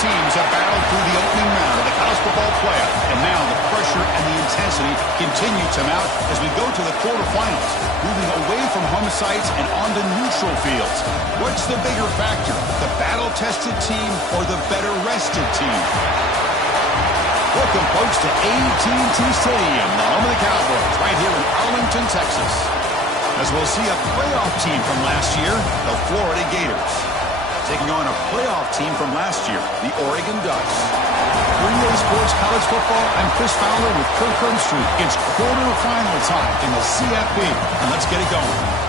teams have battled through the opening round of the college football playoff, and now the pressure and the intensity continue to mount as we go to the quarterfinals, moving away from home sites and onto neutral fields. What's the bigger factor, the battle-tested team or the better-rested team? Welcome, folks, to AT&T Stadium, the home of the Cowboys, right here in Arlington, Texas. As we'll see a playoff team from last year, the Florida Gators, taking on a playoff team from last year, the Oregon Ducks. For EA Sports College Football, I'm Chris Fowler with Kirk Herbstreit. It's quarterfinal time in the CFB, and let's get it going.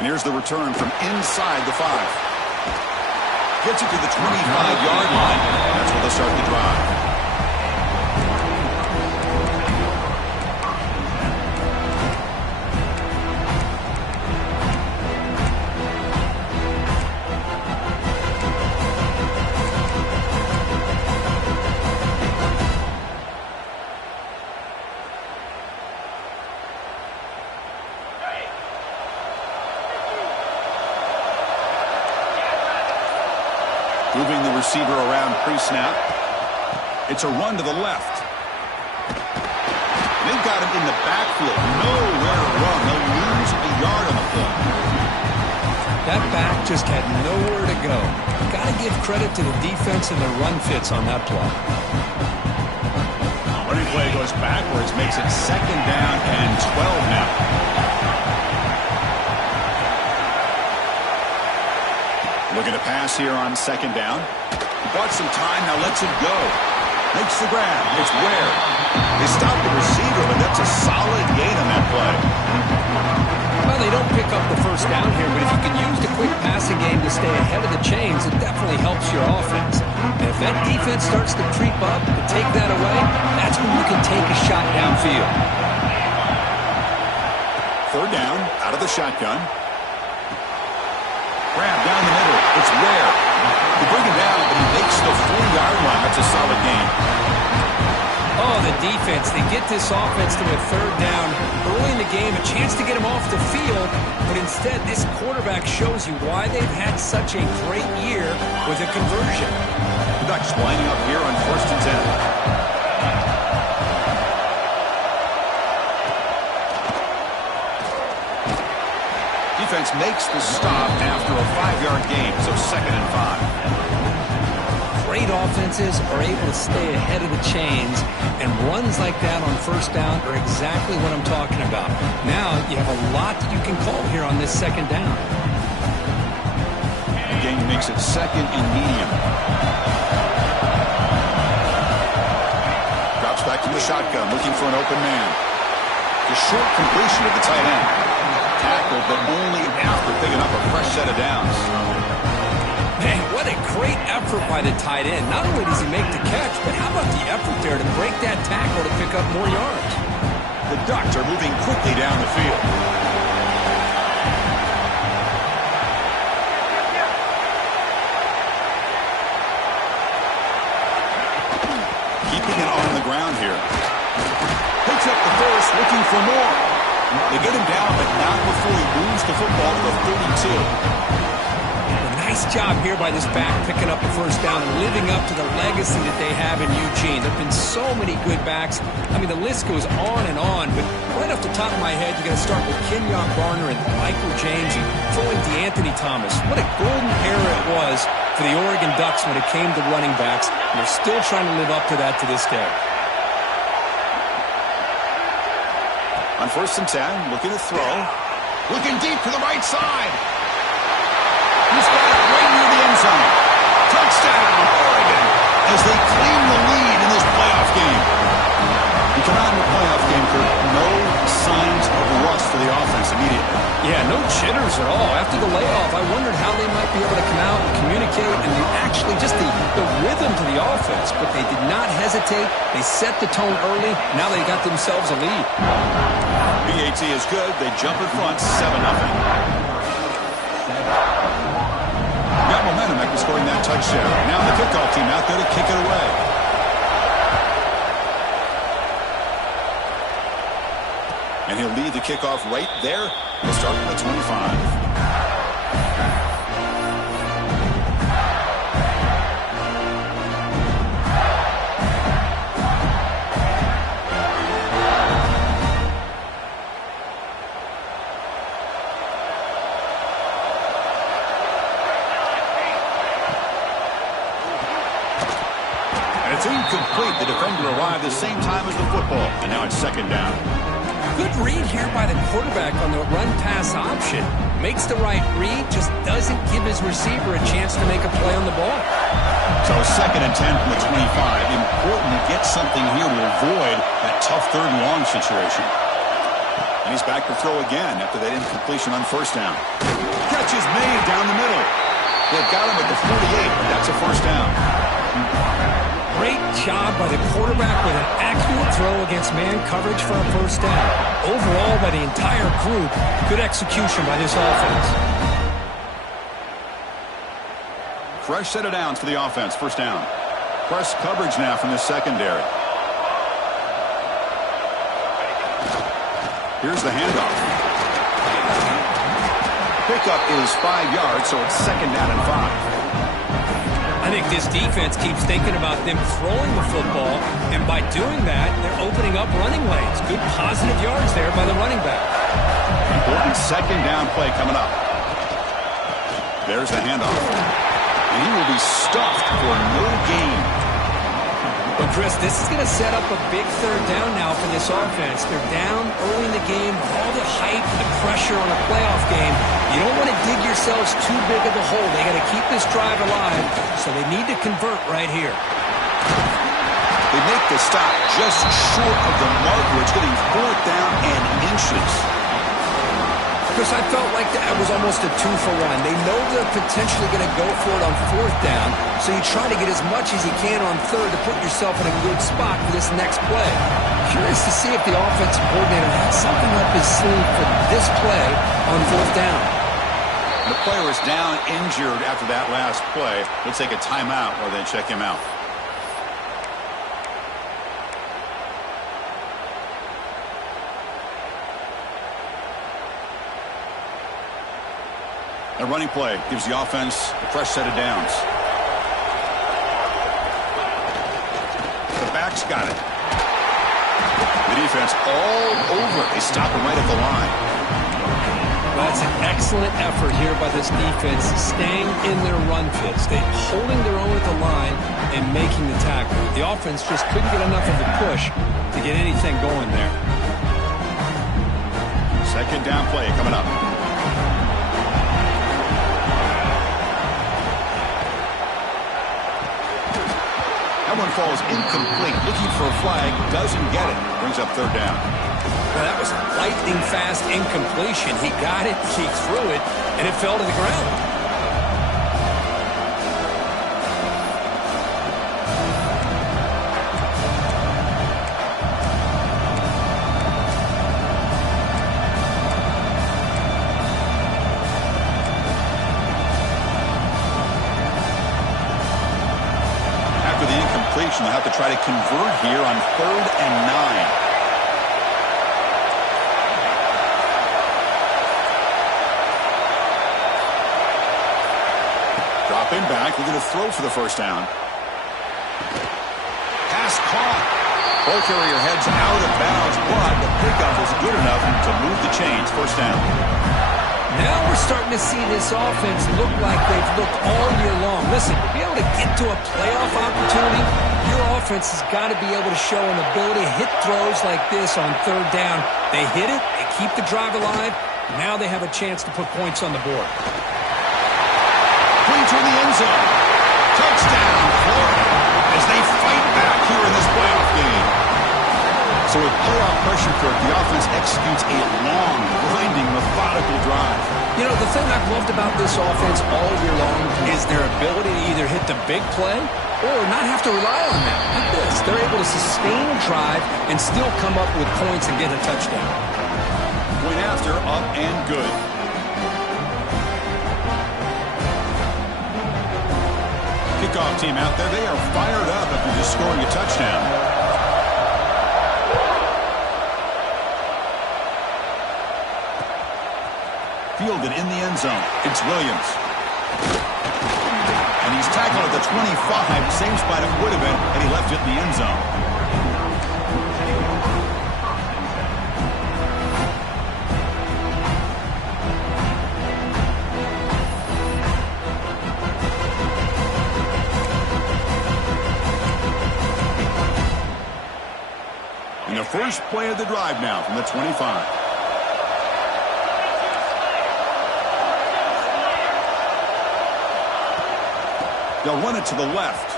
And here's the return from inside the 5. Gets it to the 25-yard line. That's where they'll start the drive. Moving the receiver around pre-snap. It's a run to the left. They've got him in the backfield. Nowhere to run. They'll lose a yard on the play. That back just had nowhere to go. Got to give credit to the defense and the run fits on that play. Running play goes backwards, makes it 2nd down and 12 now. Looking to pass here on 2nd down. Bought some time, now lets it go. Makes the grab. It's Ware. They stopped the receiver, but that's a solid gain on that play. Well, they don't pick up the first down here, but if you can use the quick passing game to stay ahead of the chains, it definitely helps your offense. And if that defense starts to creep up and take that away, that's when you can take a shot downfield. 3rd down, out of the shotgun. Grab down the middle. It's Ware. They bring him down, but he makes the 40-yard line. That's a solid gain. Oh, the defense. They get this offense to a 3rd down early in the game, a chance to get him off the field, but instead this quarterback shows you why they've had such a great year with a conversion. The Ducks lining up here on 1st and 10. Defense makes the stop after a 5-yard gain, so 2nd and 5. Great offenses are able to stay ahead of the chains, and runs like that on 1st down are exactly what I'm talking about. Now you have a lot that you can call here on this 2nd down. The game makes it 2nd and medium. Drops back to the shotgun, looking for an open man. The short completion of the tight end. Tackled, but only after picking up a fresh set of downs. Man, what a great effort by the tight end. Not only does he make the catch, but how about the effort there to break that tackle to pick up more yards? The Ducks are moving quickly down the field. Keeping it on the ground here. Picks up the first, looking for more. They get him down, but not before he moves the football to the 32. Nice job here by this back, picking up the 1st down and living up to the legacy that they have in Eugene. There have been so many good backs. I mean, the list goes on and on, but right off the top of my head, you got to start with Kenyon Barner and Michael James and throw in DeAnthony Thomas. What a golden era it was for the Oregon Ducks when it came to running backs, and they're still trying to live up to that to this day. On 1st and 10, looking to throw. Looking deep to the right side. He's got it right near the end zone. Touchdown, Oregon, as they claim the lead in this playoff game. You come out in the playoff game, Kirk, no signs of for the offense immediately. Yeah, no jitters at all. After the layoff, I wondered how they might be able to come out and communicate and actually just the rhythm to the offense. But they did not hesitate. They set the tone early. Now they got themselves a lead. BAT is good. They jump in front 7-0. Got momentum after scoring that touchdown. Now the kickoff team out there to kick it away. And he'll lead the kickoff right there. He'll start at the 25. It's incomplete. The defender arrived the same time as the football. And now it's second down. Good read here by the quarterback on the run-pass option. Makes the right read, just doesn't give his receiver a chance to make a play on the ball. So 2nd and 10 from the 25. Important to get something here to avoid that tough 3rd and long situation. And he's back to throw again after that incompletion on first down. Catch is made down the middle. They've got him at the 48. That's a first down. Great job by the quarterback with an accurate throw against man coverage for a first down. Overall, by the entire group, good execution by this offense. Fresh set of downs for the offense. First down. Press coverage now from the secondary. Here's the handoff. Pickup is 5 yards, so it's 2nd down and 5. I think this defense keeps thinking about them throwing the football, and by doing that, they're opening up running lanes. Good positive yards there by the running back. Important 2nd down play coming up. There's the handoff. And he will be stuffed for no gain. But, Chris, this is going to set up a big 3rd down now for this offense. They're down early in the game. All the hype and the pressure on a playoff game. You don't want to dig yourselves too big of a hole. They got to keep this drive alive, so they need to convert right here. They make the stop just short of the mark, where it's getting 4th down and inches. Chris, I felt like that was almost a 2-for-1. They know they're potentially going to go for it on 4th down, so you try to get as much as you can on 3rd to put yourself in a good spot for this next play. Curious to see if the offensive coordinator has something up his sleeve for this play on 4th down. The player is down injured after that last play. We'll take a timeout or then check him out. A running play gives the offense a fresh set of downs. The back's got it. The defense all over. They stop him right at the line. Well, that's an excellent effort here by this defense, staying in their run fits. They're holding their own at the line and making the tackle. The offense just couldn't get enough of a push to get anything going there. 2nd down play coming up. That one falls incomplete. Looking for a flag. Doesn't get it. Brings up 3rd down. Well, that was lightning fast incompletion. He got it, he threw it, and it fell to the ground. After the incompletion, they'll have to try to convert here on 3rd and 9. Dropping back, looking to throw for the first down. Pass caught. Ball carrier heads out of bounds, but the pickup is good enough to move the chains. First down. Now we're starting to see this offense look like they've looked all year long. Listen, to be able to get to a playoff opportunity, your offense has got to be able to show an ability to hit throws like this on 3rd down. They hit it, they keep the drive alive. Now they have a chance to put points on the board. To the end zone. Touchdown, Florida, as they fight back here in this playoff game. So with playoff pressure for it, the offense executes a long, grinding, methodical drive. You know, the thing I've loved about this offense all year long is their ability to either hit the big play or not have to rely on that. Like this, they're able to sustain a drive and still come up with points and get a touchdown. Point after, up and good. Kickoff team out there, they are fired up after just scoring a touchdown. Fielded in the end zone. It's Williams. And he's tackled at the 25, same spot it would have been had he left it in the end zone. And the first play of the drive now from the 25. They'll run it to the left.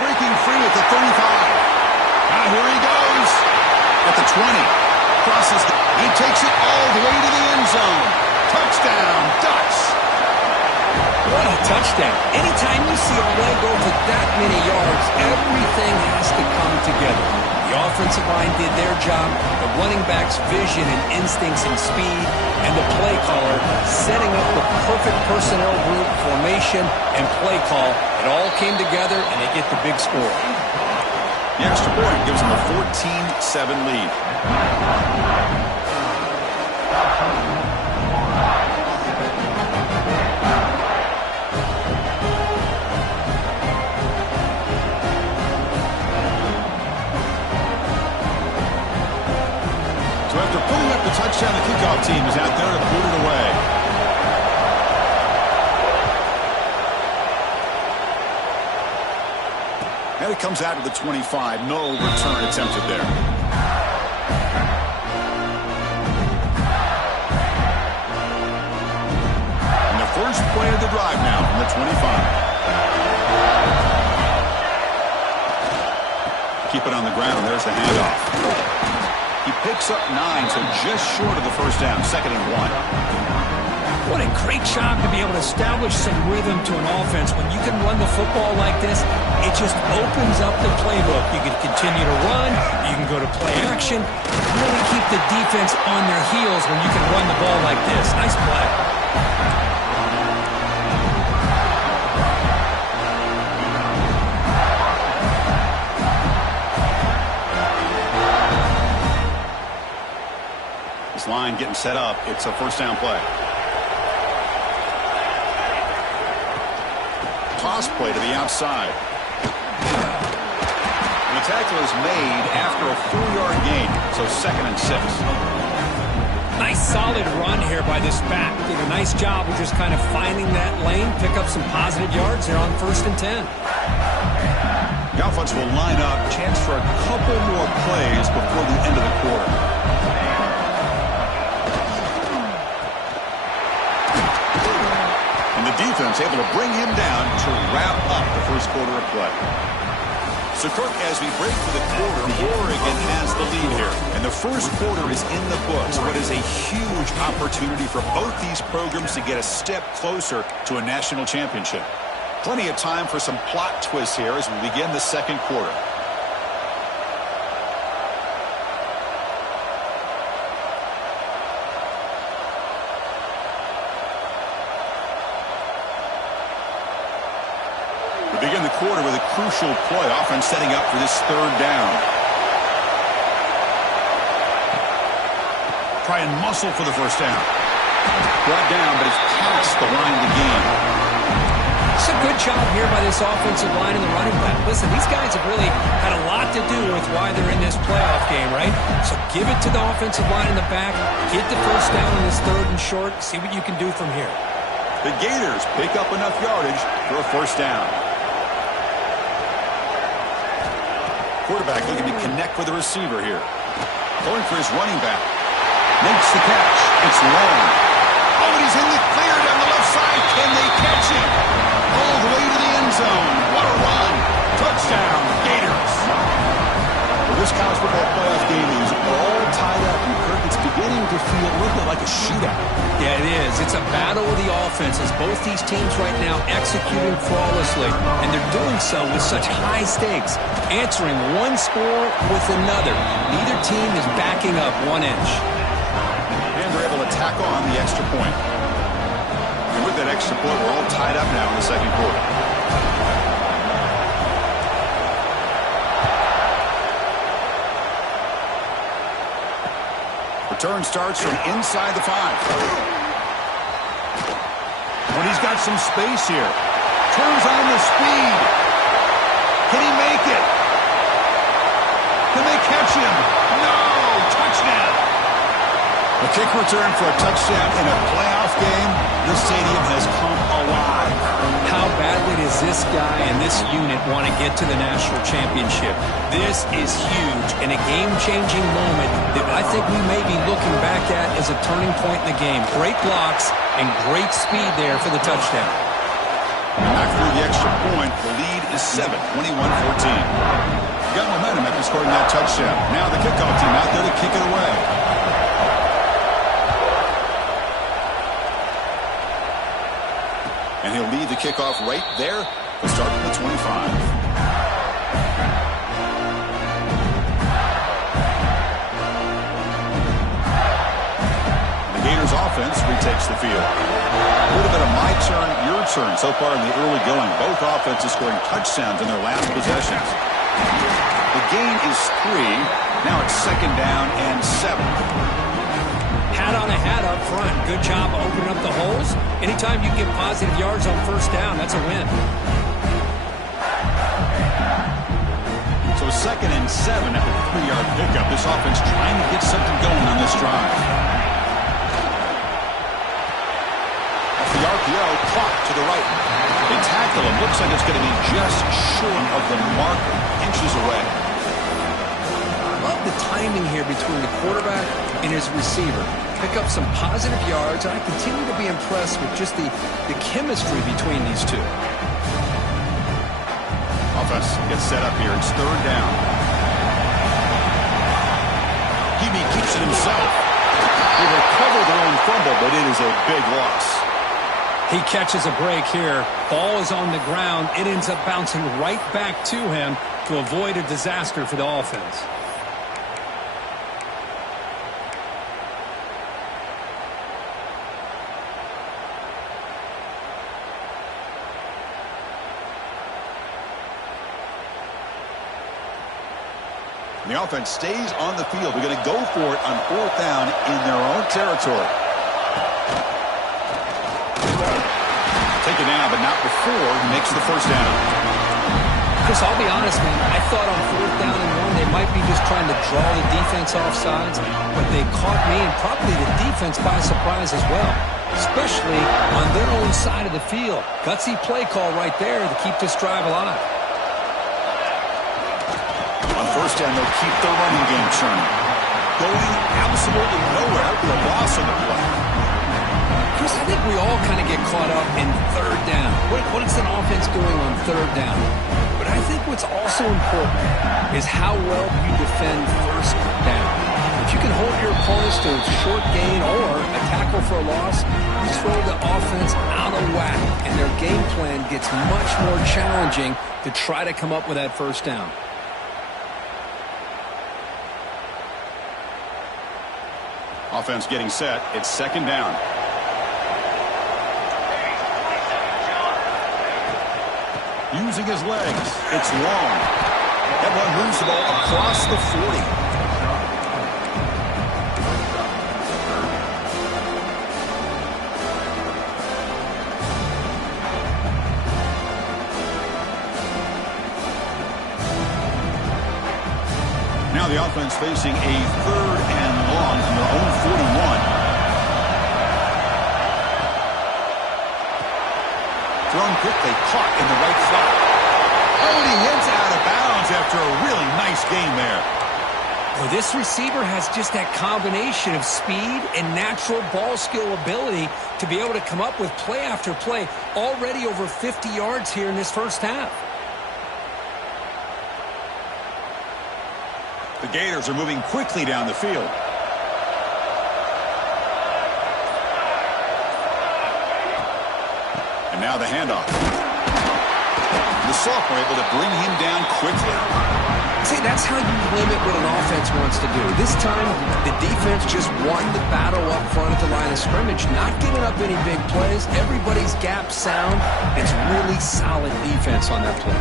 Breaking free at the 35. Now here he goes. At the 20. Crosses. He takes it all the way to the end zone. Touchdown, Ducks. What a touchdown. Anytime you see a play go for that many yards, everything has to come together. The offensive line did their job, the running back's vision and instincts and speed, and the play caller setting up the perfect personnel group, formation, and play call. It all came together, and they get the big score. The extra point gives them a 14-7 lead. After pulling up the touchdown, the kickoff team is out there to boot it away. And it comes out to the 25. No return attempted there. And the first play of the drive now from the 25. Keep it on the ground. There's the handoff. He picks up 9, so just short of the first down, 2nd and 1. What a great job to be able to establish some rhythm to an offense. When you can run the football like this, it just opens up the playbook. You can continue to run, you can go to play action, really keep the defense on their heels when you can run the ball like this. Nice play. Line getting set up. It's a first down play. Toss play to the outside. And the tackle is made after a 4-yard gain, so 2nd and 6. Nice solid run here by this back. Did a nice job of just kind of finding that lane, pick up some positive yards there on 1st and 10. The offense will line up, chance for a couple more plays before the end of the quarter. Defense able to bring him down to wrap up the first quarter of play. So, Kirk, as we break for the quarter, Oregon has the lead here. And the first quarter is in the books. What is a huge opportunity for both these programs to get a step closer to a national championship. Plenty of time for some plot twists here as we begin the second quarter. Begin the quarter with a crucial play, offense setting up for this 3rd down. Try and muscle for the first down. Brought down, but it's past the line of the game. It's a good job here by this offensive line and the running back. Listen, these guys have really had a lot to do with why they're in this playoff game, right? So give it to the offensive line in the back. Get the first down in this 3rd and short. See what you can do from here. The Gators pick up enough yardage for a first down. Quarterback looking to connect with the receiver here. Going for his running back. Makes the catch. It's long. Oh, and he's in the clear down the left side. Can they catch him? All the way to the end zone. What a run. Touchdown, Gators. Well, this battle of the offenses. Both these teams right now executing flawlessly, and they're doing so with such high stakes, answering one score with another. Neither team is backing up 1 inch. And they're able to tack on the extra point. And with that extra point, we're all tied up now in the second quarter. Return starts from inside the 5. When he's got some space here. Turns on the speed. Can he make it? Can they catch him? No! Touchdown! A kick return for a touchdown in a playoff game. This stadium has come alive. How badly does this guy and this unit want to get to the national championship? This is huge and a game-changing moment that I think we may be looking back at as a turning point in the game. Great blocks and great speed there for the touchdown. After the extra point, the lead is 7, 21-14. Got momentum after scoring that touchdown. Now the kickoff team out there to kick it away. And he'll lead the kickoff right there to start from the 25. The Gators offense retakes the field. A little bit of my turn, your turn so far in the early going. Both offenses scoring touchdowns in their last possessions. The gain is 3. Now it's 2nd down and 7. Hat on a hat up front. Good job opening up the holes. Anytime you get positive yards on first down, that's a win. So 2nd and 7 after the 3-yard pickup. This offense trying to get something going on this drive. Off the RPO, clock to the right. They tackle him. Looks like it's going to be just short of the mark, inches away. I love the timing here between the quarterback and his receiver. Pick up some positive yards, and I continue to be impressed with just the chemistry between these two. Offense gets set up here. It's 3rd down. Hebe keeps it himself. They recover their own fumble, but it is a big loss. He catches a break here. Ball is on the ground. It ends up bouncing right back to him to avoid a disaster for the offense. The offense stays on the field. They're going to go for it on 4th down in their own territory. Take it down, but not before he makes the 1st down. Chris, I'll be honest, man. I thought on 4th down and 1, they might be just trying to draw the defense off sides, but they caught me and probably the defense by surprise as well, especially on their own side of the field. Gutsy play call right there to keep this drive alive. On 1st down, they'll keep their running game churning. Going absolutely nowhere with a loss on the play. Chris, I think we all kind of get caught up in 3rd down. What is an offense doing on 3rd down? But I think what's also important is how well you defend 1st down. If you can hold your opponents to a short gain or a tackle for a loss, you throw the offense out of whack, and their game plan gets much more challenging to try to come up with that 1st down. Offense getting set. It's 2nd down. Using his legs. It's long. That one moves the ball across the 40. Now the offense facing a 3rd and long from their own 41. Thrown quickly, caught in the right slot. Oh, and he hits out of bounds after a really nice gain there. Well, this receiver has just that combination of speed and natural ball skill ability to be able to come up with play after play. Already over 50 yards here in this 1st half. The Gators are moving quickly down the field. And now the handoff. The sophomore able to bring him down quickly. See, that's how you limit what an offense wants to do. This time, the defense just won the battle up front at the line of scrimmage, not giving up any big plays. Everybody's gap sound. It's really solid defense on that play.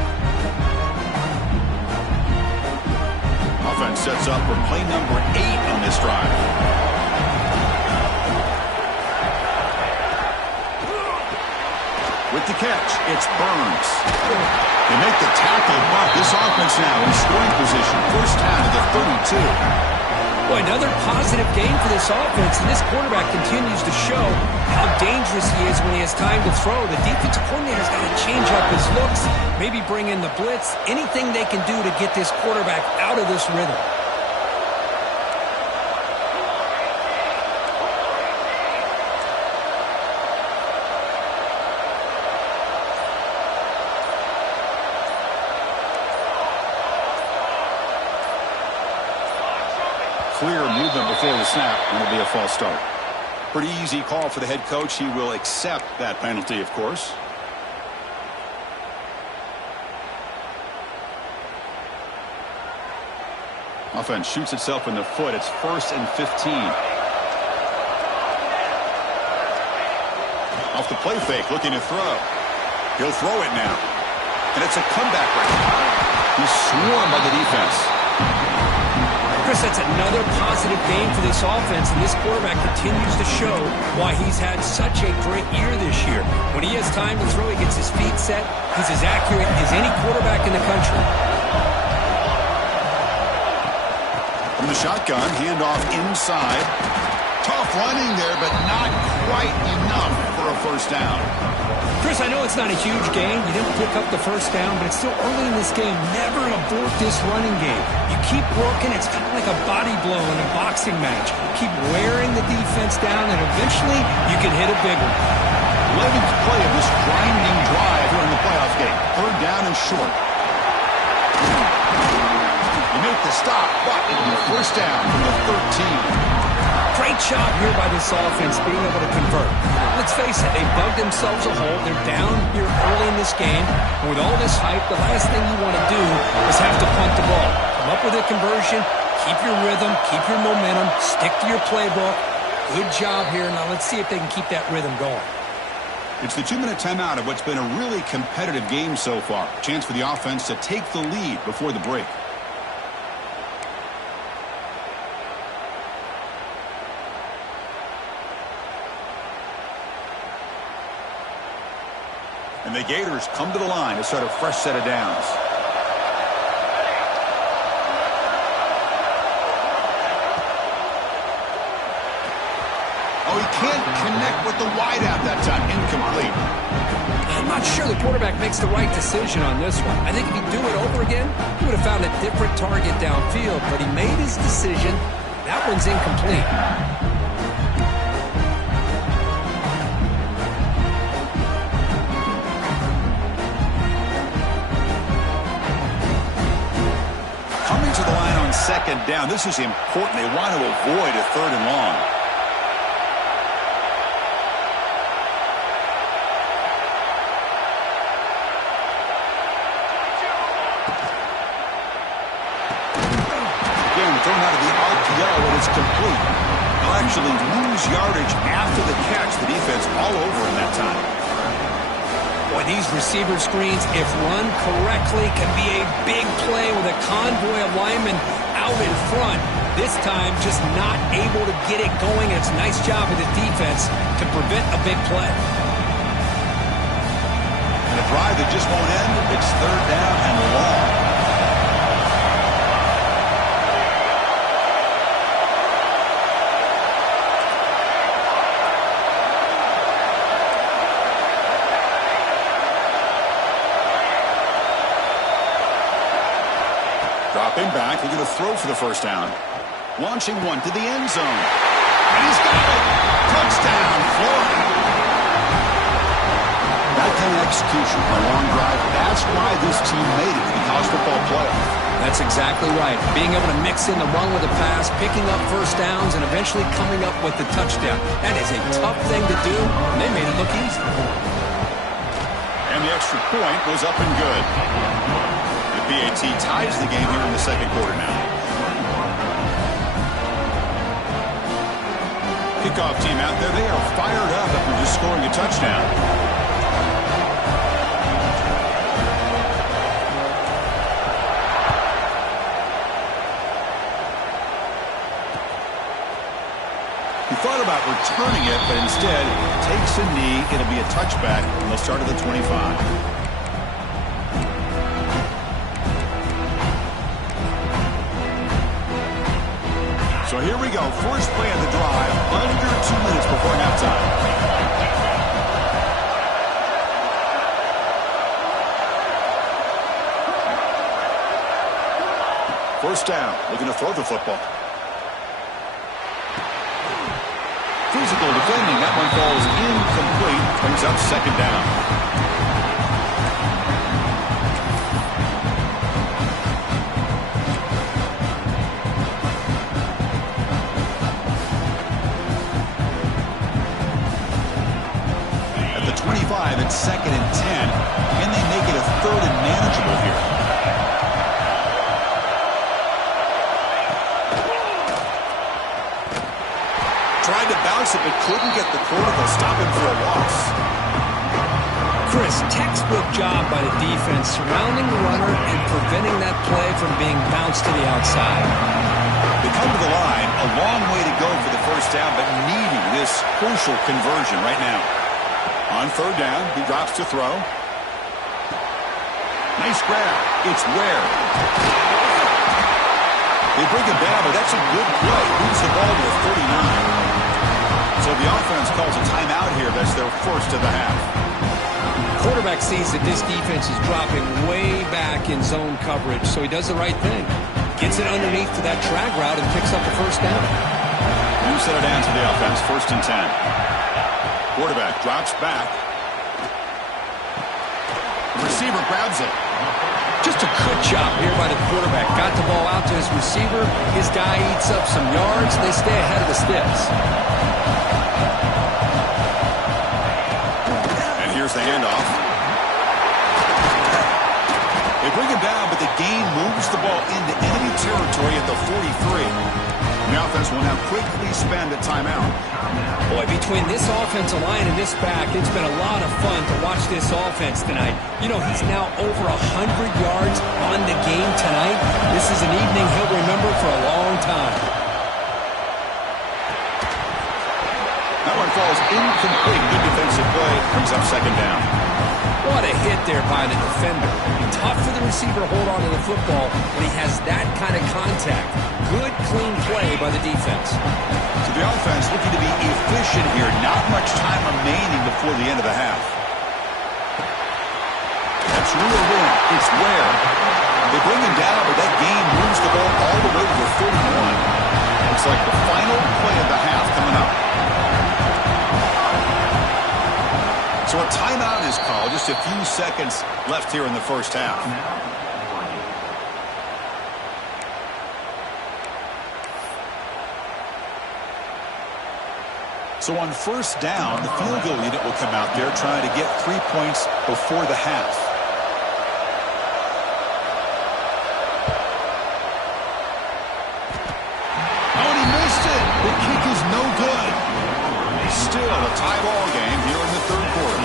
Offense sets up for play number 8 on this drive. With the catch, it's Burns. They make the tackle, but this offense now in scoring position. First down to the 32. Boy, another positive game for this offense, and this quarterback continues to show how dangerous he is when he has time to throw. The defensive coordinator's got to change up his looks, maybe bring in the blitz, anything they can do to get this quarterback out of this rhythm. Clear movement before the snap, and it'll be a false start. Pretty easy call for the head coach. He will accept that penalty, of course. Offense shoots itself in the foot. It's 1st and 15. Off the play fake, looking to throw. He'll throw it now. And it's a comeback right now. He's swarmed by the defense. Chris, that's another positive game for this offense, and this quarterback continues to show why he's had such a great year this year. When he has time to throw, he gets his feet set. He's as accurate as any quarterback in the country. From the shotgun, handoff inside. Tough running there, but not quite enough for a first down. Chris, I know it's not a huge game. You didn't pick up the first down, but it's still early in this game. Never abort this running game. You keep working. It's kind of like a body blow in a boxing match. Keep wearing the defense down, and eventually you can hit a big one. 11th play of this grinding drive here in the playoff game. 3rd down and short. You make the stop, but first down from the 13. Great job here by this offense being able to convert. Let's face it, they bugged themselves a hole. They're down here early in this game. And with all this hype, the last thing you want to do is have to punt the ball. Come up with a conversion, keep your rhythm, keep your momentum, stick to your playbook. Good job here. Now let's see if they can keep that rhythm going. It's the 2-minute timeout of what's been a really competitive game so far. Chance for the offense to take the lead before the break. And the Gators come to the line to start a fresh set of downs. Oh, he can't connect with the wideout that time. Incomplete. I'm not sure the quarterback makes the right decision on this one. I think if he'd do it over again, he would have found a different target downfield. But he made his decision. That one's incomplete. Second down. This is important. They want to avoid a 3rd and long. Again, thrown out of the RPO, and it's complete. They'll actually lose yardage after the catch. The defense all over in that time. Boy, these receiver screens, if run correctly, can be a big play with a convoy of linemen out in front. This time, just not able to get it going. It's a nice job of the defense to prevent a big play. And a drive that just won't end. It's 3rd down and long. Dropping back, they're going to throw for the first down. Launching one to the end zone. And he's got it! Touchdown, Florida! That kind of execution, a long drive, that's why this team made it to the college football playoff. That's exactly right. Being able to mix in the run with a pass, picking up first downs, and eventually coming up with the touchdown. That is a tough thing to do, and they made it look easy. extra point was up and good. The PAT ties the game here in the second quarter now. Kickoff team out there, they are fired up after just scoring a touchdown. He thought about returning it, but instead takes a knee. It'll be a touchback, and they'll start at the 25. So here we go. First play of the drive, under 2 minutes before halftime. First down, looking to throw the football. Physical defending. That one falls incomplete. Brings up second down. It's second and 10, and they make it a third and manageable here. Tried to bounce it, but couldn't get the quarter. They'll stop him for a loss. Chris, textbook job by the defense surrounding the runner and preventing that play from being bounced to the outside. They come to the line, a long way to go for the first down, but needing this crucial conversion right now. On third down, he drops to throw. Nice grab. It's Ware. They bring him down, but that's a good play. Moves the ball to the 39. So the offense calls a timeout here. That's their first of the half. Quarterback sees that this defense is dropping way back in zone coverage, so he does the right thing. Gets it underneath to that drag route and picks up the first down. New set of downs to the offense. First and 10. Quarterback drops back. The receiver grabs it. Just a good job here by the quarterback. Got the ball out to his receiver. His guy eats up some yards. They stay ahead of the sticks. And here's the handoff. They bring him down, but the gain moves the ball into enemy territory at the 43. The offense will now quickly spend a timeout. Boy, between this offensive line and this back, it's been a lot of fun to watch this offense tonight. You know, he's now over 100 yards on the game tonight. This is an evening he'll remember for a long time. That one falls incomplete. Good defensive play. Brings up second down. What a hit there by the defender. Tough for the receiver to hold on to the football when he has that kind of contact. Good, clean play by the defense. So the offense looking to be efficient here. Not much time remaining before the end of the half. That's real win. It's Ware. They bring him down, but that gain moves the ball all the way to the 31. Looks like the final play of the half coming up. So a timeout is called. Just a few seconds left here in the first half. So on first down, the field goal unit will come out there trying to get 3 points before the half. Oh, and he missed it. The kick is no good. Still a tie ball game here in the third quarter.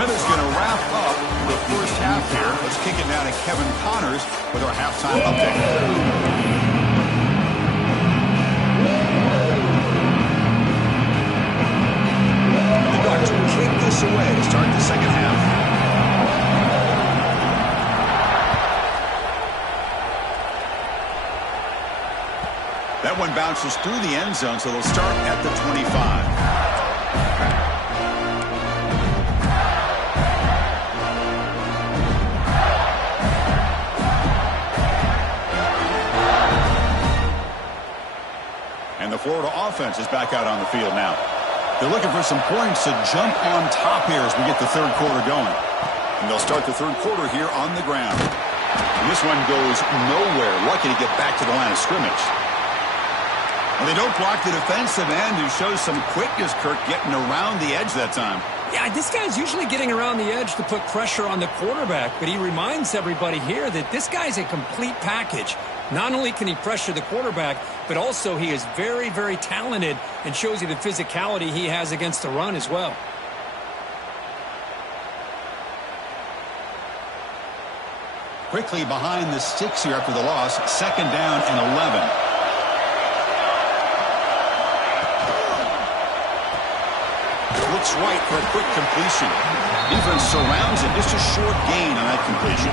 Miller's going to wrap up the first half here. Let's kick it down to Kevin Connors with our halftime update. The Ducks will kick this away to start the second half. That one bounces through the end zone, so they'll start at the 25. And the Florida offense is back out on the field now. They're looking for some points to jump on top here as we get the third quarter going. And they'll start the third quarter here on the ground. And this one goes nowhere. Lucky to get back to the line of scrimmage. And they don't block the defensive end, who shows some quickness, Kirk, getting around the edge that time. Yeah, this guy's usually getting around the edge to put pressure on the quarterback, but he reminds everybody here that this guy's a complete package. Not only can he pressure the quarterback, but also he is very, very talented and shows you the physicality he has against the run as well. Quickly behind the sticks here after the loss. 2nd down and 11. Looks right for a quick completion. Defense surrounds it. Just a short gain on that completion.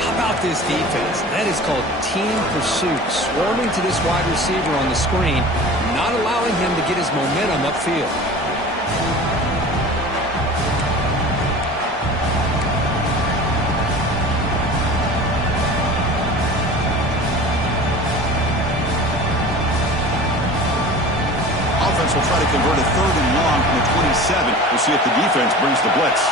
How about this defense? That is called team pursuit. Swarming to this wide receiver on the screen, not allowing him to get his momentum upfield. Will try to convert a 3rd and long from the 27. We'll see if the defense brings the blitz.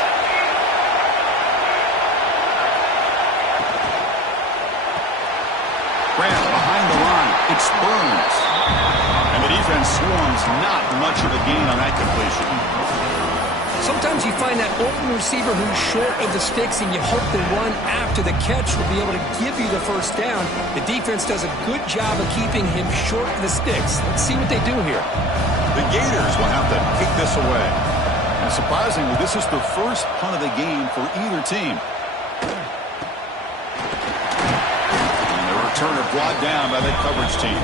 Grant behind the line. It's Burns. And the defense swarms. Not much of a gain on that completion. Sometimes you find that open receiver who's short of the sticks, and you hope the run after the catch will be able to give you the first down. The defense does a good job of keeping him short of the sticks. Let's see what they do here. The Gators will have to kick this away. And surprisingly, this is the first punt of the game for either team. And the returner brought down by the coverage team.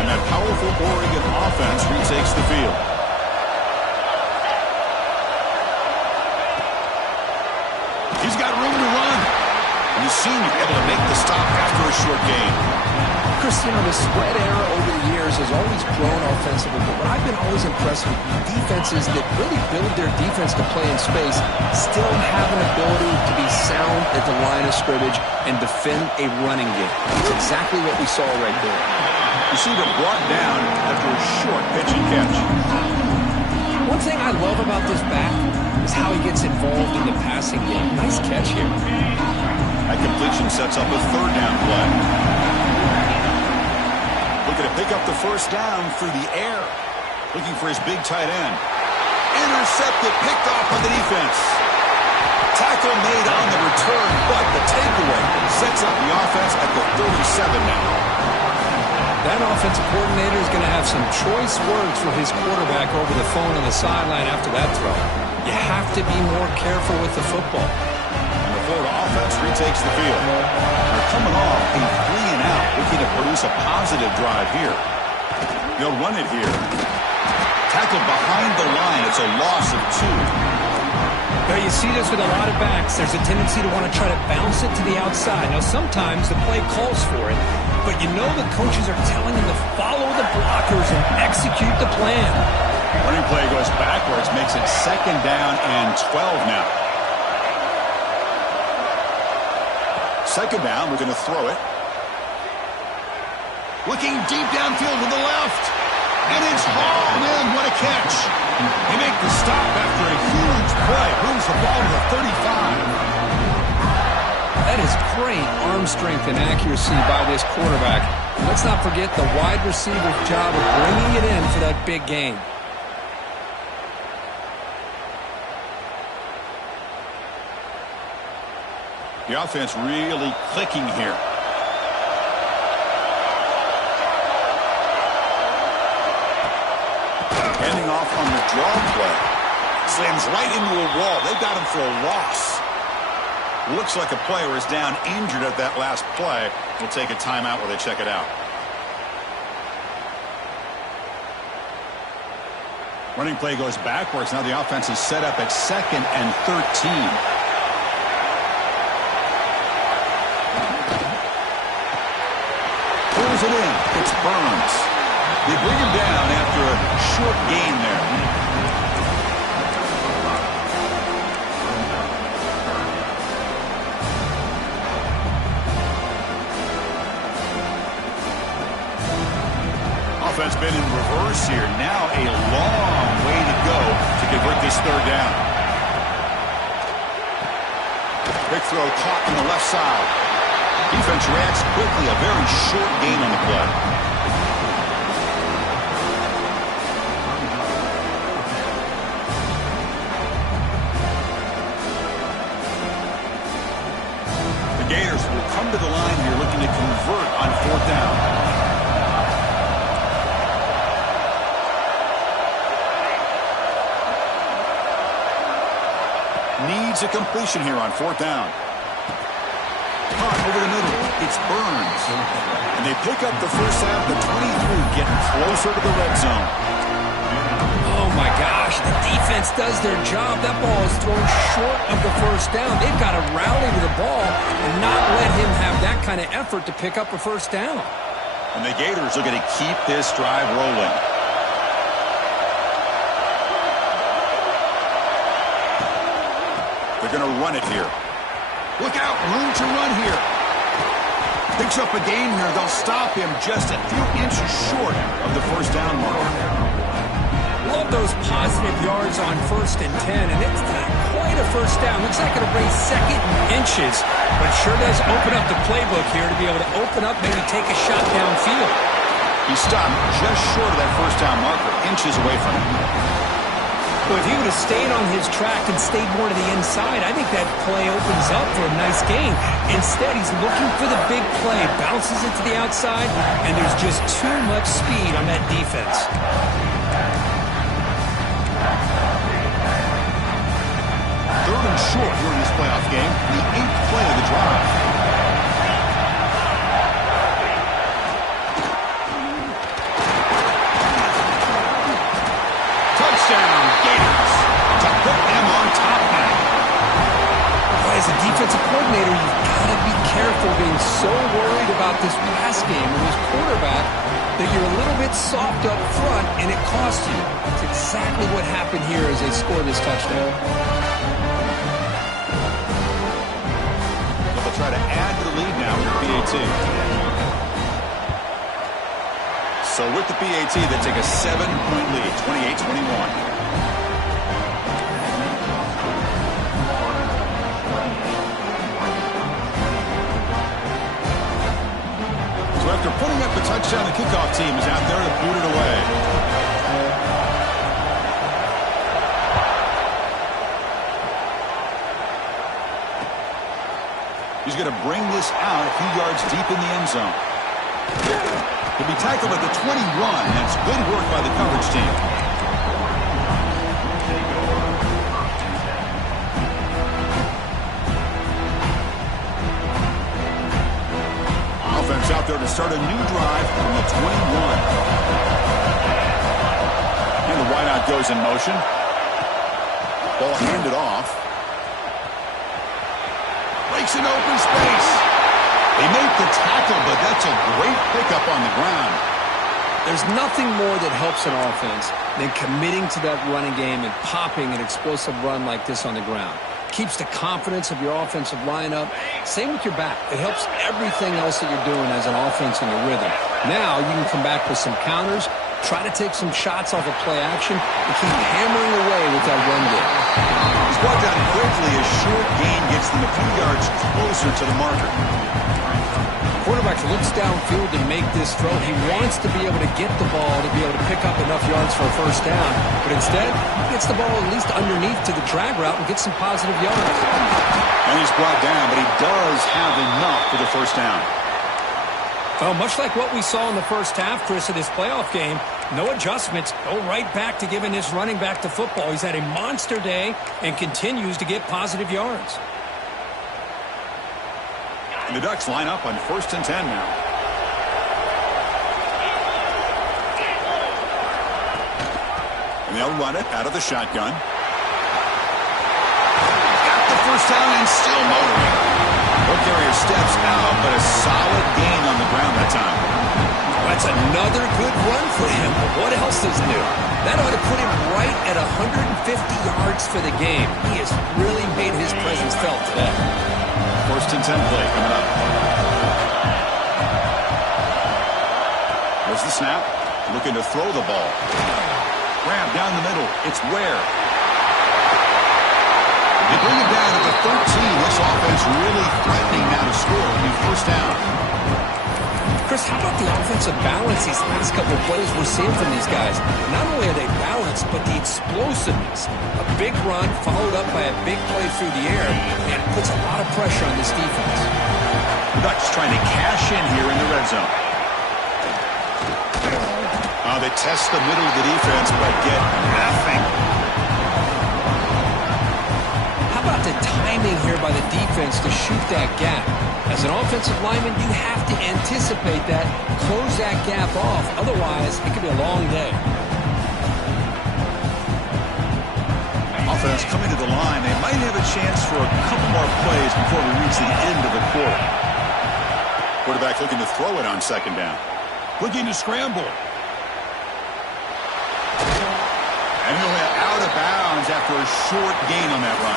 And that powerful Oregon offense retakes the field. He's got room to run. And the senior able to make the stop after a short gain. Chris, you know, the spread era over the years has always grown offensively, but what I've been always impressed with defenses that really build their defense to play in space still have an ability to be sound at the line of scrimmage and defend a running game. That's exactly what we saw right there. Receiver brought down after a short pitch and catch. One thing I love about this back is how he gets involved in the passing game. Nice catch here. That completion sets up a 3rd down play. Looking to pick up the first down through the air. Looking for his big tight end. Intercepted, picked off by the defense. Tackle made on the return, but the takeaway sets up the offense at the 37 now. That offensive coordinator is going to have some choice words for his quarterback over the phone on the sideline after that throw. You have to be more careful with the football. And the Florida offense retakes the field. They're coming off a 3 and out, looking to produce a positive drive here. They'll run it here. Tackled behind the line. It's a loss of 2. Now, you see this with a lot of backs. There's a tendency to want to try to bounce it to the outside. Now, sometimes the play calls for it, but you know the coaches are telling him to follow the blockers and execute the plan. Running play goes backwards, makes it 2nd down and 12 now. 2nd down, we're going to throw it. Looking deep downfield to the left. And it's hauled in. What a catch. They make the stop after a huge play. Moves the ball to the 35. That is great arm strength and accuracy by this quarterback. Let's not forget the wide receiver's job of bringing it in for that big gain. The offense really clicking here. Handing off on the draw play. Slams right into a wall. They got him for a loss. Looks like a player is down injured at that last play. We'll take a timeout while they check it out. Running play goes backwards. Now the offense is set up at 2nd and 13. Pulls it in. It's Burns. They bring him down after a short gain there. Offense been in reverse here. Now a long way to go to convert this 3rd down. Big throw caught on the left side. Defense reacts quickly. A very short gain on the play. The Gators will come to the line here looking to convert on 4th down. Needs a completion here on 4th down. Caught over the middle. It's Burns. And they pick up the first down at the 23, getting closer to the red zone. Oh, my gosh. The defense does their job. That ball is thrown short of the first down. They've got to rally to the ball and not let him have that kind of effort to pick up a first down. And the Gators are going to keep this drive rolling. They're going to run it here. Look out, room to run here. Picks up a gain here. They'll stop him just a few inches short of the first down mark. Love those positive yards on 1st and 10, and it's not quite a first down. Looks like it'll raise 2nd and inches, but sure does open up the playbook here to be able to open up, maybe take a shot downfield. He stopped just short of that first down marker, inches away from him. Well, if he would have stayed on his track and stayed more to the inside, I think that play opens up for a nice gain. Instead, he's looking for the big play, bounces it to the outside, and there's just too much speed on that defense. 3rd and short here in this playoff game, the 8th play of the drive. Touchdown, Gators, to put them on top now. As a defensive coordinator, you've got to be careful being so worried about this pass game and this quarterback that you're a little bit soft up front and it costs you. That's exactly what happened here as they scored this touchdown. They'll try to add to the lead now with the PAT. So with the PAT, they take a 7-point lead, 28-21. So after putting up the touchdown, the kickoff team is out there to boot it away. He's going to bring this out a few yards deep in the end zone. He'll be tackled at the 21. That's good work by the coverage team. Offense out there to start a new drive from the 21. And the wideout goes in motion. Ball handed off. Breaks an open space. They make the tackle, but that's a great pickup on the ground. There's nothing more that helps an offense than committing to that running game and popping an explosive run like this on the ground. Keeps the confidence of your offensive lineup. Same with your back. It helps everything else that you're doing as an offense in your rhythm. Now you can come back with some counters, try to take some shots off of play action, and keep hammering away with that run game. He's brought down quickly. A short gain gets them a few yards closer to the marker. Quarterback looks downfield to make this throw. He wants to be able to get the ball to be able to pick up enough yards for a first down. But instead, he gets the ball at least underneath to the drag route and gets some positive yards. And he's brought down, but he does have enough for the first down. Well, much like what we saw in the first half, Chris, of this playoff game, no adjustments. Go right back to giving this running back the football. He's had a monster day and continues to get positive yards. And the Ducks line up on 1st and 10 now. And they'll run it out of the shotgun. Got the first down and still motoring. Ball carrier steps out, but a solid gain on the ground that time. That's another good run for him. What else is new? That ought to put him right at 150 yards for the game. He has really made his presence felt today. 1st and 10 play coming up. There's the snap. Looking to throw the ball. Grab down the middle. It's Ware. They bring it down to the 13. This offense defense really threatening now to score on the first down. Chris, how about the offensive balance these last couple of plays we're seeing from these guys? Not only are they balanced, but the explosiveness. A big run followed up by a big play through the air, and it puts a lot of pressure on this defense. Ducks trying to cash in here in the red zone. They test the middle of the defense, but get nothing. How about the timing here by the defense to shoot that gap? As an offensive lineman, you have to anticipate that, close that gap off. Otherwise, it could be a long day. Offense coming to the line. They might have a chance for a couple more plays before we reach the end of the quarter. Quarterback looking to throw it on second down. Looking to scramble. And he'll head out of bounds after a short gain on that run.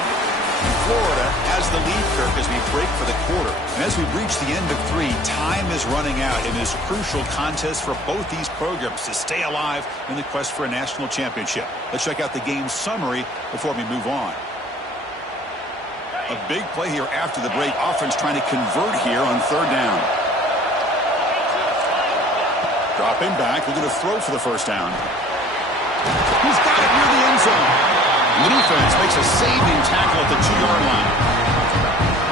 Florida has the lead, Kirk, as we break for the quarter. And as we reach the end of 3, time is running out in this crucial contest for both these programs to stay alive in the quest for a national championship. Let's check out the game summary before we move on. A big play here after the break. Offense trying to convert here on third down. Dropping back, looking to throw for the first down. He's got it near the end zone. And the defense makes a saving tackle at the 2-yard line.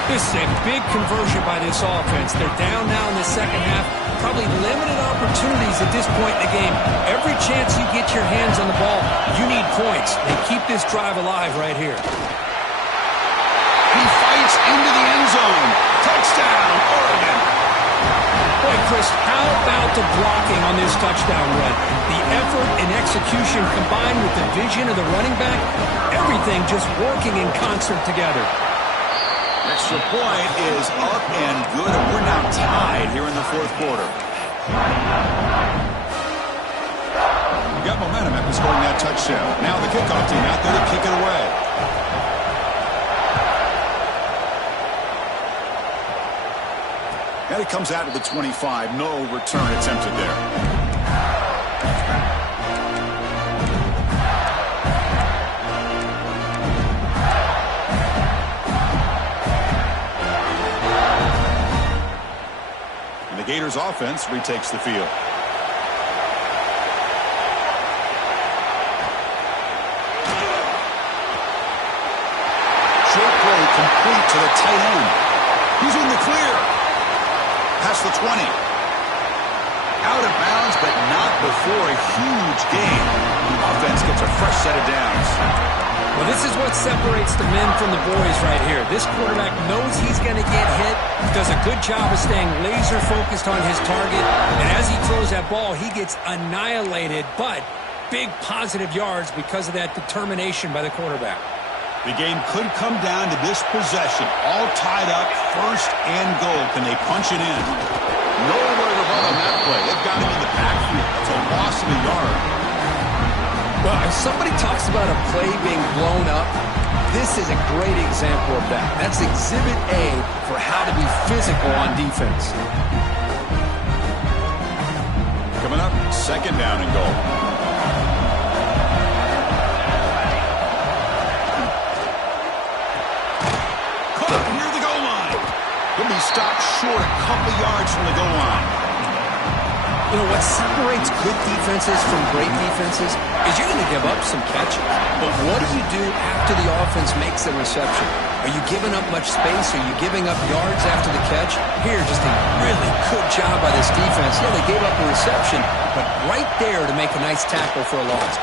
This is a big conversion by this offense. They're down now in the second half. Probably limited opportunities at this point in the game. Every chance you get your hands on the ball, you need points. They keep this drive alive right here. He fights into the end zone. Touchdown, Oregon. Boy, Chris, how about the blocking on this touchdown run? The effort and execution combined with the vision of the running back, everything just working in concert together. Extra point is up and good, and we're now tied here in the fourth quarter. We got momentum after scoring that touchdown. Now the kickoff team out there to kick it away. And it comes out of the 25. No return attempted there. And the Gators offense retakes the field. Short play complete to the tight end. He's in the clear. Past the 20. Out of bounds, but not before a huge gain. The offense gets a fresh set of downs. Well, this is what separates the men from the boys right here. This quarterback knows he's going to get hit, does a good job of staying laser focused on his target, and as he throws that ball, he gets annihilated, but big positive yards because of that determination by the quarterback. The game could come down to this possession. All tied up, first and goal. Can they punch it in? Nowhere to run on that play. They've got him in the backfield. It's a loss of a yard. Well, if somebody talks about a play being blown up, this is a great example of that. That's Exhibit A for how to be physical on defense. Coming up, second down and goal. Stopped short a couple yards from the goal line. You know, what separates good defenses from great defenses is you're going to give up some catches. But what do you do after the offense makes the reception? Are you giving up much space? Are you giving up yards after the catch? Here, just a really good job by this defense. Yeah, they gave up a reception, but right there to make a nice tackle for a loss.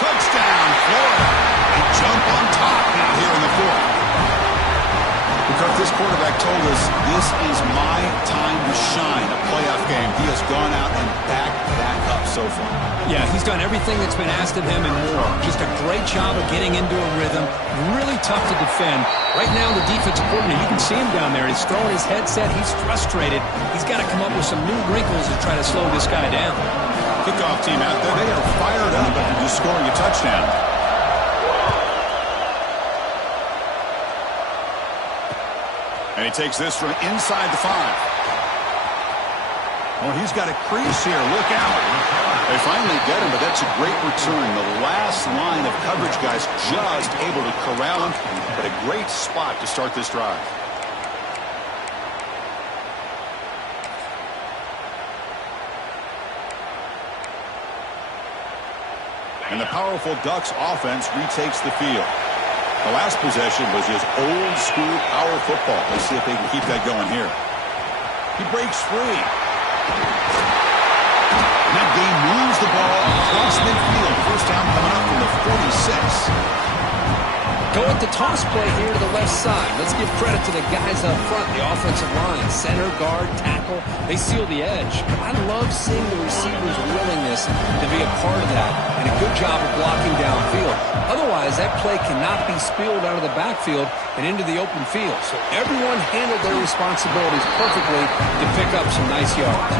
Touchdown, Florida. They jump on top now here in the fourth. Because this quarterback told us this is my time to shine, a playoff game. He has gone out and backed that up so far. Yeah, he's done everything that's been asked of him and more. Just a great job of getting into a rhythm. Really tough to defend. Right now, the defensive coordinator, you can see him down there. He's throwing his headset. He's frustrated. He's got to come up with some new wrinkles to try to slow this guy down. Kickoff team out there. They are fired up after just scoring a touchdown. And he takes this from inside the 5. Oh, he's got a crease here. Look out. They finally get him, but that's a great return. The last line of coverage guys just able to corral him, but a great spot to start this drive. And the powerful Ducks offense retakes the field. The last possession was his old-school power football. Let's see if they can keep that going here. He breaks free. And that game moves the ball across midfield. First down coming up from the 46. Go with the toss play here to the left side. Let's give credit to the guys up front, the offensive line, center, guard, tackle. They seal the edge. I love seeing the receiver's willingness to be a part of that and a good job of blocking downfield. Otherwise, that play cannot be spilled out of the backfield and into the open field. So everyone handled their responsibilities perfectly to pick up some nice yards.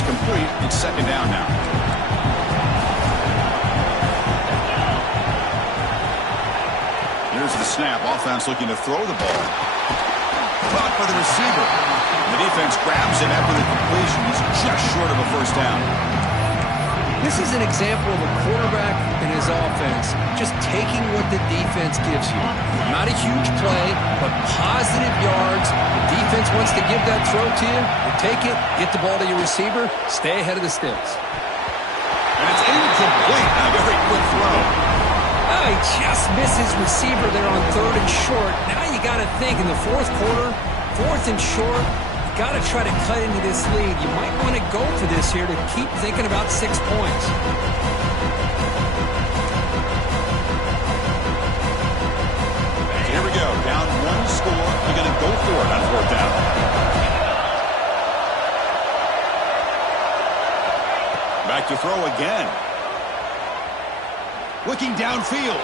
Complete. It's second down now. Here's the snap. Offense looking to throw the ball. Caught by the receiver. The defense grabs him after the completion. He's just short of a first down. This is an example of a quarterback and his offense just taking what the defense gives you. Not a huge play, but positive yards. The defense wants to give that throw to you. You take it, get the ball to your receiver, stay ahead of the sticks. And it's incomplete. A very quick throw. Oh, he just misses receiver there on 3rd and short. Now you got to think in the fourth quarter, 4th and short, got to try to cut into this lead. You might want to go for this here to keep thinking about 6 points. Here we go. Down 1 score. They're going to go for it on 4th down. Back to throw again. Looking downfield.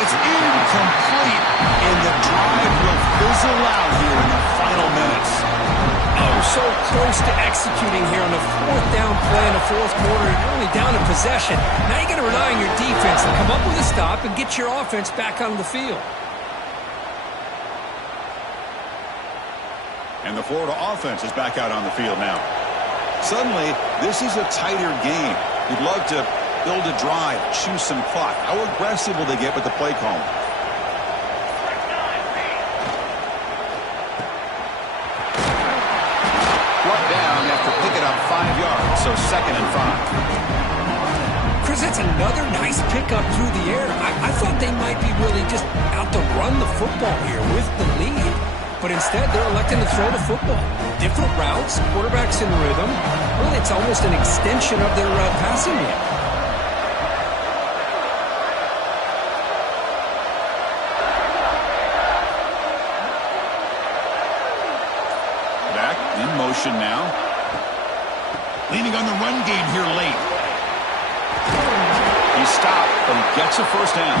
It's incomplete. And the drive will fizzle out here in the final minutes. Oh, so close to executing here on the 4th down play in the 4th quarter. You're only down a possession. Now you got to rely on your defense to come up with a stop and get your offense back on the field. And the Florida offense is back out on the field now. Suddenly, this is a tighter game. You'd love to build a drive, choose some clock. How aggressive will they get with the play call? Brought down after picking up 5 yards, so 2nd and 5. Chris, that's another nice pickup through the air. I thought they might be really just out to run the football here with the lead. But instead, they're electing to throw the football. Different routes, quarterbacks in rhythm. Really, it's almost an extension of their passing game. Back in motion now. Leaning on the run game here late. He stopped, but he gets a first down.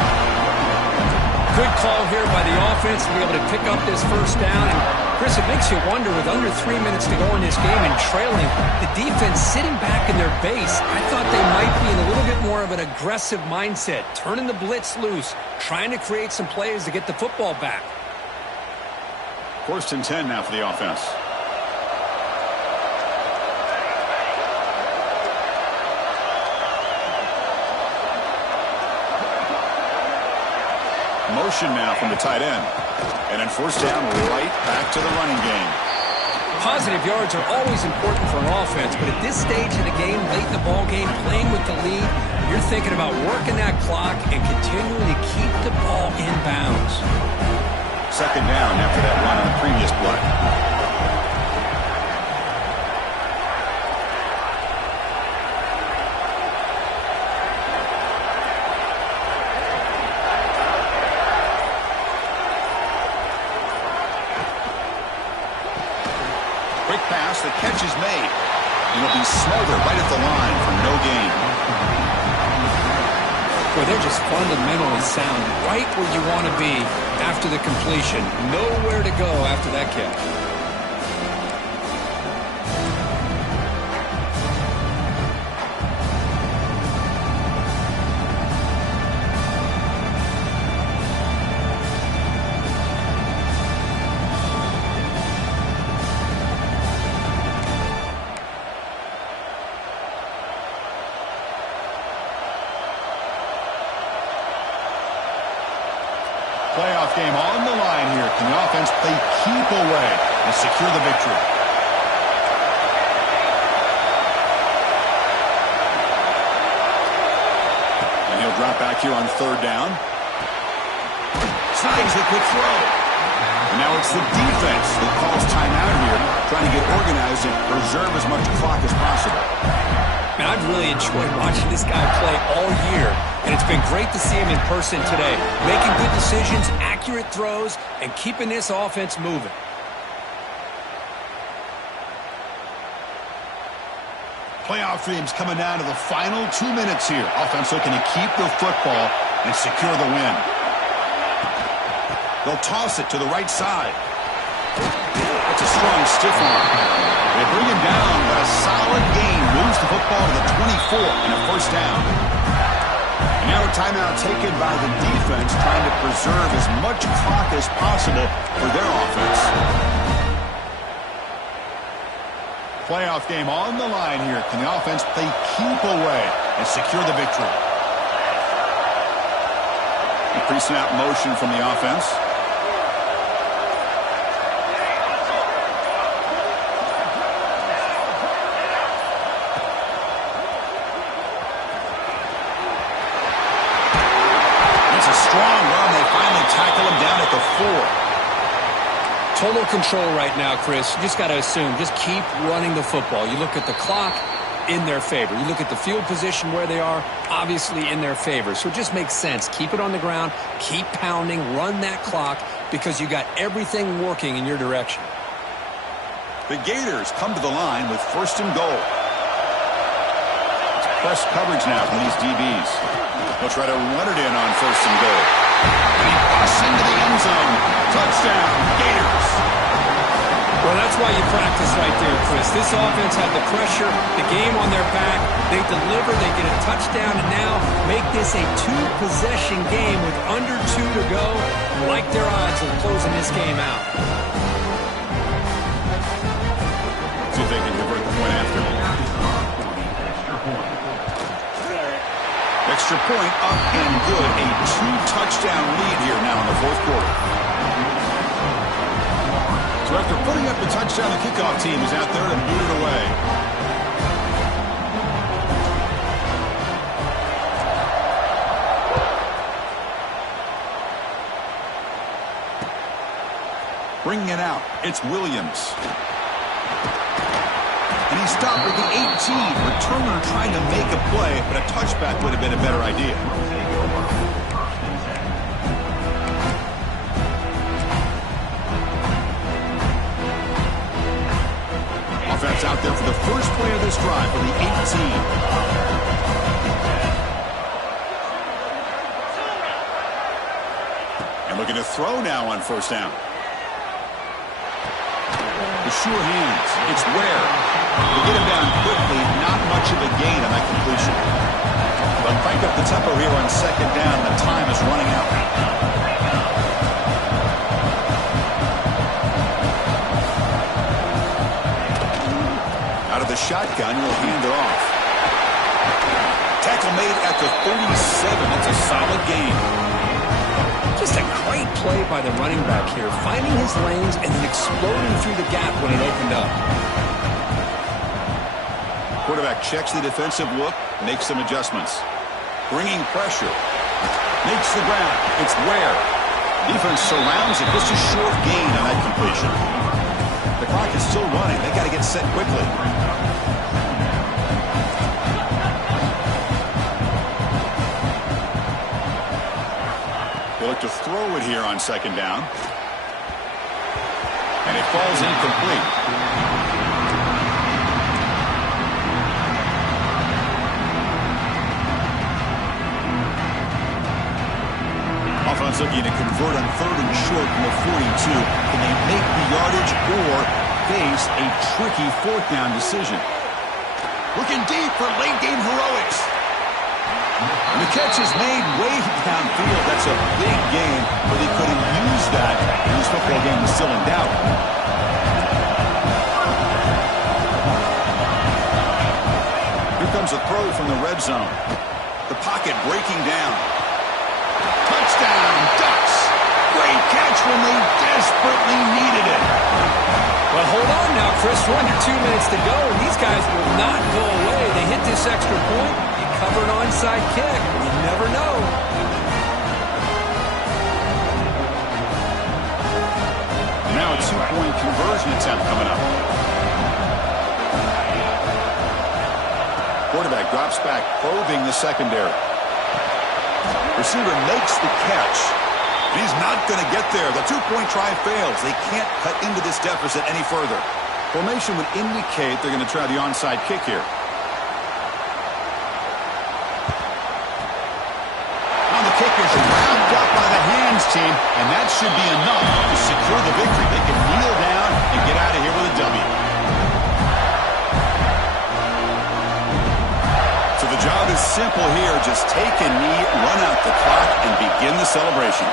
Good call here by the offense to be able to pick up this first down. And, Chris, it makes you wonder, with under 3 minutes to go in this game and trailing, the defense sitting back in their base, I thought they might be in a little bit more of an aggressive mindset, turning the blitz loose, trying to create some plays to get the football back. 1st and 10 now for the offense. Motion now from the tight end. And then 1st down, right back to the running game. Positive yards are always important for an offense, but at this stage of the game, late in the ball game, playing with the lead, you're thinking about working that clock and continuing to keep the ball in bounds. 2nd down after that run on the previous play. Quick pass, the catch is made. It'll be smothered right at the line for no gain. Boy, they're just fundamentally sound, right where you want to be after the completion. Nowhere to go after that catch. Playoff game on the line offense play keep away and secure the victory. And he'll drop back here on third down. Snags the quick throw. And now it's the defense that calls timeout here, trying to get organized and preserve as much clock as possible. Man, I've really enjoyed watching this guy play all year, and it's been great to see him in person today, making good decisions, accurate throws, and keeping this offense moving. Playoff dreams coming down to the final 2 minutes here. Offense looking to keep the football and secure the win. They'll toss it to the right side. That's a strong stiff arm. They bring him down, but a solid gain moves the football to the 24 and a first down. And now a timeout taken by the defense, trying to preserve as much clock as possible for their offense. Playoff game on the line here. Can the offense play keep away and secure the victory? Pre-snap motion from the offense. Tackle him down at the 4. Total control right now, Chris. You just got to assume, just keep running the football. You look at the clock, in their favor. You look at the field position where they are, obviously in their favor. So it just makes sense. Keep it on the ground, keep pounding, run that clock, because you got everything working in your direction. The Gators come to the line with first and goal. It's press coverage now from these DBs. They'll try to run it in on first and goal. And he busts into the end zone. Touchdown, Gators. Well, that's why you practice right there, Chris. This offense had the pressure, the game on their back. They deliver, they get a touchdown, and now make this a two-possession game with under 2 to go. Like their odds of closing this game out. See if they can convert the point after. Extra point up and good. A 2-touchdown lead here now in the fourth quarter. So after putting up the touchdown, the kickoff team is out there to boot it away. Bringing it out, it's Williams. And he stopped at the 18. Returner trying to make a play, but a touchback would have been a better idea. Offense out there for the first play of this drive for the 18. And looking to throw now on first down. The sure hands. It's Ware. They get him down quickly. Not much of a gain on that completion. But crank up the tempo here on second down. The time is running out. Out of the shotgun, he'll hand it off. Tackle made at the 37. That's a solid gain. Just a great play by the running back here, finding his lanes and then exploding through the gap when it opened up. Quarterback checks the defensive look, makes some adjustments. Bringing pressure. Makes the ground. It's Ware. Defense surrounds it. Just a short gain on that completion. The clock is still running. They got to get set quickly. They look to throw it here on second down. And it falls incomplete. Offense looking to convert on third and short from the 42. Can they make the yardage or face a tricky fourth down decision? Looking deep for late game heroics. And the catch is made way downfield. That's a big game, but he could have used that when this football game was still in doubt. Here comes a throw from the red zone. The pocket breaking down. Touchdown, Ducks. Great Great catch when they desperately needed it. Well, hold on now, Chris. We're under 2 minutes to go, and these guys will not go away. They hit this extra point. You cover an onside kick. You never know. Now a two-point conversion attempt coming up. Quarterback drops back, probing the secondary. Receiver makes the catch. He's not going to get there. The two-point try fails. They can't cut into this deficit any further. Formation would indicate they're going to try the onside kick here. Now the kick is wrapped up by the hands team, and that should be enough to secure the victory. They can kneel down and get out of here with a W. So the job is simple here. Just take a knee, run out the clock, and begin the celebration.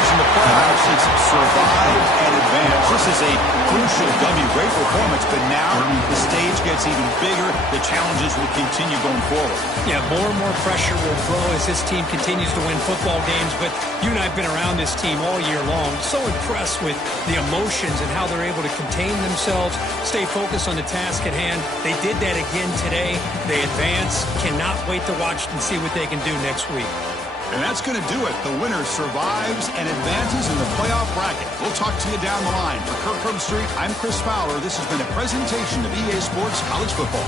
In the playoffs, it's survive and advance. This is a crucial W. Great performance, but now the stage gets even bigger. The challenges will continue going forward. Yeah, more and more pressure will grow as this team continues to win football games. But you and I have been around this team all year long. So impressed with the emotions and how they're able to contain themselves, stay focused on the task at hand. They did that again today. They advance. Cannot wait to watch and see what they can do next week. And that's going to do it. The winner survives and advances in the playoff bracket. We'll talk to you down the line. For Kirk Street, I'm Chris Fowler. This has been a presentation of EA Sports College Football.